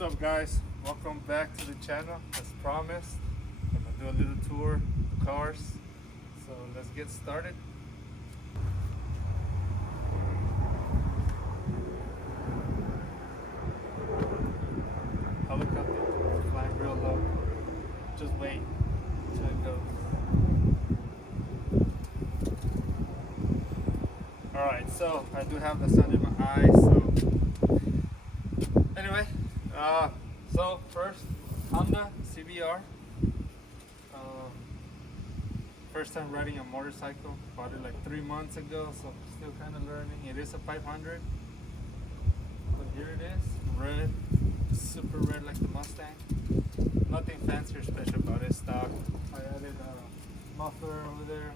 What's up, guys? Welcome back to the channel. As promised, I'm gonna do a little tour of cars. So let's get started. Helicopter flying real low. Just wait until it goes. Alright, so I do have the sun in my eyes, so anyway, so first, Honda CBR. First time riding a motorcycle, bought it like 3 months ago, so still kind of learning. It is a 500, but here it is, red, super red like the Mustang. Nothing fancy or special about it, stock. I added a muffler over there,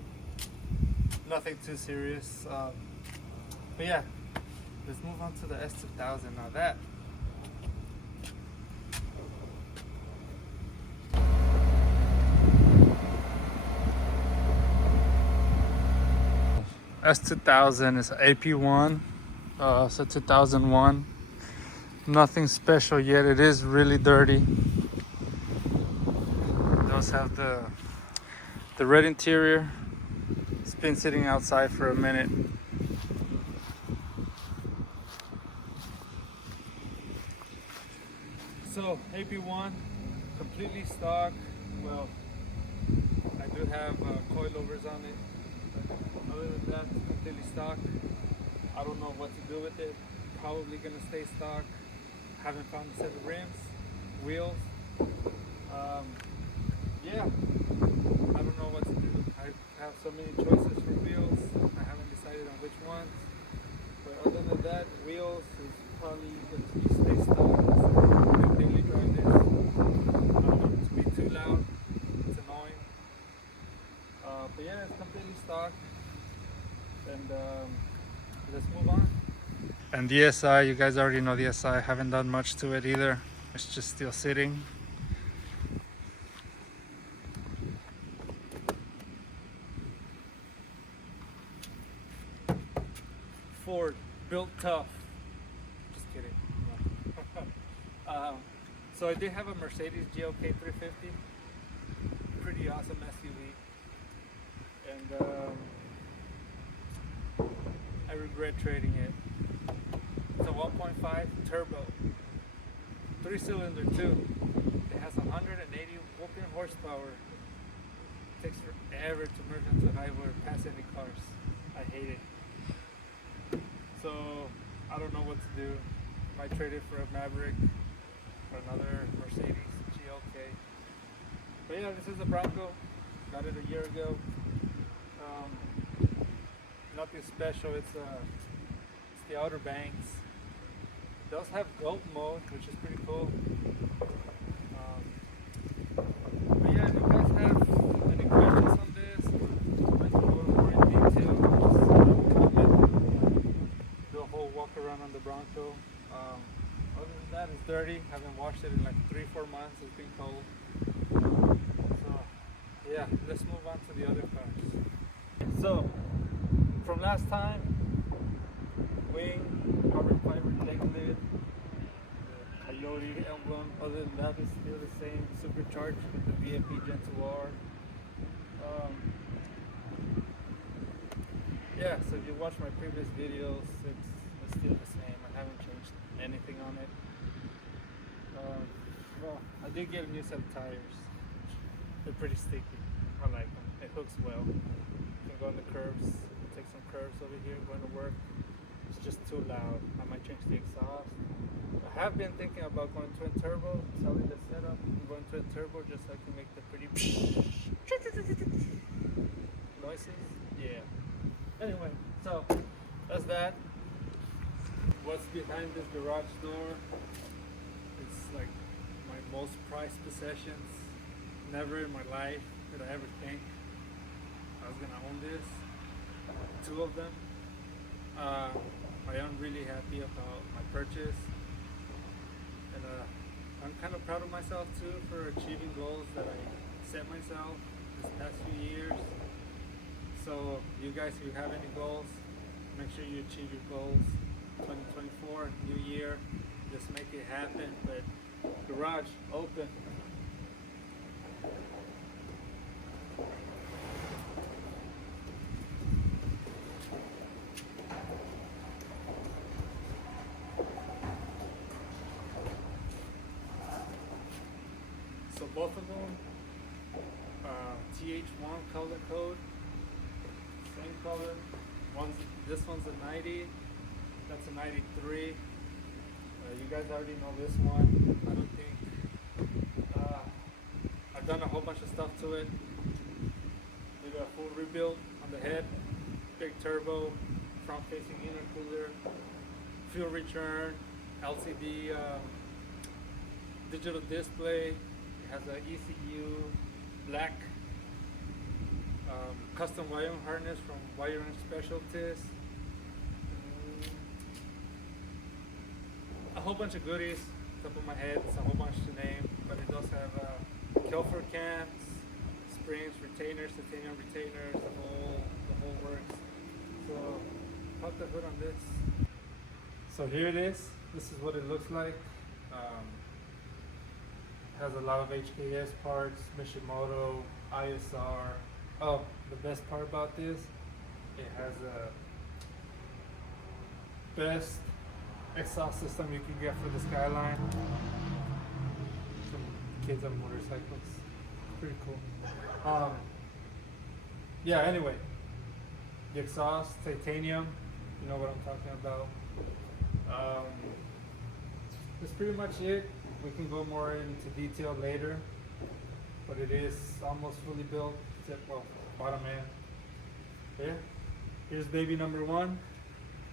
nothing too serious. But yeah, let's move on to the S2000. Now that S2000 is AP1, so 2001. Nothing special yet. It is really dirty. It does have the red interior. It's been sitting outside for a minute. So AP1, completely stock. Well, I do have coilovers on it. Other than that, it's completely stock. I don't know what to do with it. Probably gonna stay stock. Haven't found a set of rims, wheels. Yeah, I don't know what to do. I have so many choices for wheels. I haven't decided on which ones. But other than that, wheels is probably going to be stay stock. So daily drive this. I don't want it to be too loud. It's annoying. But yeah, it's completely stock. And let's move on. And the SI, you guys already know the SI. I haven't done much to it either. It's just still sitting. Ford, built tough. Just kidding. So I did have a Mercedes GLK 350. Pretty awesome SUV. And I regret trading it. It's a 1.5 turbo, 3-cylinder too. It has 180 whooping horsepower. It takes forever to merge into highway or pass any cars. I hate it. So I don't know what to do. Might trade it for a Maverick or another Mercedes GLK. But yeah, this is a Bronco. Got it a year ago. Nothing special. It's the Outer Banks. It does have GOAT mode, which is pretty cool. But yeah, if you guys have any questions on this, or like to go more in detail, just comment. Do a whole walk around on the Bronco. Other than that, it's dirty. Haven't washed it in like 3-4 months. It's been cold. So yeah, let's move on to the other cars. So from last time, wing, carbon fiber deck lid, the Coyote emblem. Other than that, it's still the same, supercharged with the VFP Gen 2R. Yeah, so if you watch my previous videos, it's still the same. I haven't changed anything on it. Well, I did get a new set of tires. They're pretty sticky. I like them. It hooks well. You can go on the curves. Take some curves over here going to work. It's just too loud. I might change the exhaust. I have been thinking about going twin turbo, selling the setup and going twin turbo just so I can make the pretty noises. Yeah. Anyway, so that's that. What's behind this garage door? It's like my most prized possessions. Never in my life did I ever think I was gonna own this. 2 of them. I am really happy about my purchase, and I'm kind of proud of myself too for achieving goals that I set myself this past few years. So you guys, if you have any goals, make sure you achieve your goals. 2024, new year, just make it happen. But garage open. So both of them, TH1 color code, same color. This one's a 90, that's a 93. You guys already know this one. I don't think I've done a whole bunch of stuff to it. Did a full rebuild on the head, big turbo, front-facing intercooler, fuel return, LCD digital display. It has an ECU, black custom wiring harness from Wiring Specialties. A whole bunch of goodies, top of my head, it's a whole bunch to name, but it does have Kelfer cams, springs, retainers, titanium retainers, the whole works. So pop the hood on this. So here it is. This is what it looks like. Has a lot of HKS parts, Mishimoto, ISR. Oh, the best part about this, it has a best exhaust system you can get for the Skyline. Some kids on motorcycles. Pretty cool. Yeah, anyway. The exhaust, titanium, you know what I'm talking about. That's pretty much it. We can go more into detail later, but it is almost fully built, except, well, bottom end. There. Here's baby number one.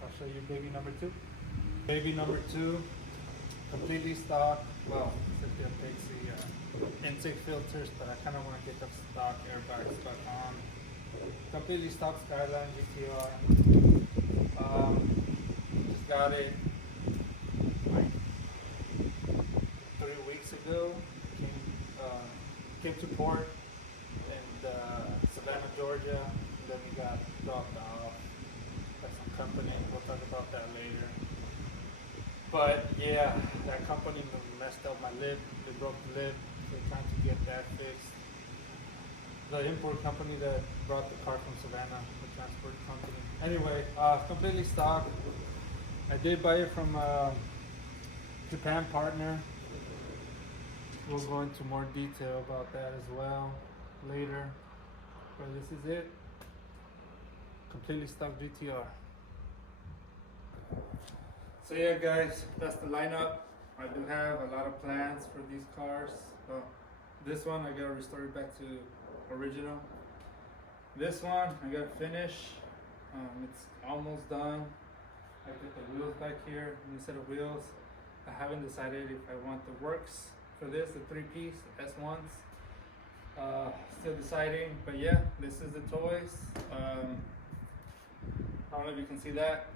I'll show you baby number two. Baby number two, completely stock. Well, except it takes the intake filters, but I kind of want to get the stock airbags back on. Completely stock Skyline GTR. Just got it like 3 weeks ago. Came to port in Savannah, Georgia. And then we got dropped off by some company. We'll talk about that later. But yeah, that company messed up my lid. They broke the lid. So we're trying to get that fixed. The import company that brought the car from Savannah, the transport company. Anyway, completely stock. I did buy it from a Japan partner. We'll go into more detail about that as well later. But this is it. Completely stock GTR. So yeah guys, that's the lineup. I do have a lot of plans for these cars. This one I gotta restore it back to original. This one I gotta finish. It's almost done. I put the wheels back here, new set of wheels. I haven't decided if I want the works for this, the 3-piece S1s. Still deciding, but yeah, this is the toys. I don't know if you can see that.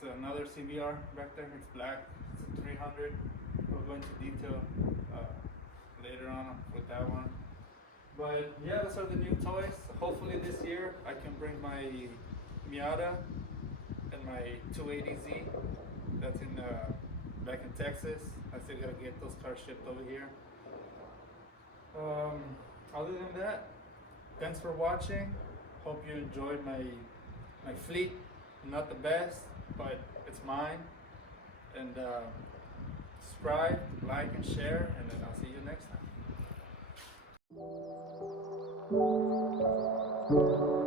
It's another CBR back there. It's black. It's a 300. We'll go into detail later on with that one. But yeah, those are the new toys. Hopefully this year I can bring my Miata and my 280Z. That's in back in Texas. I still gotta get those cars shipped over here. Other than that, thanks for watching. Hope you enjoyed my fleet. Not the best, but it's mine. And subscribe, like, and share, and then I'll see you next time.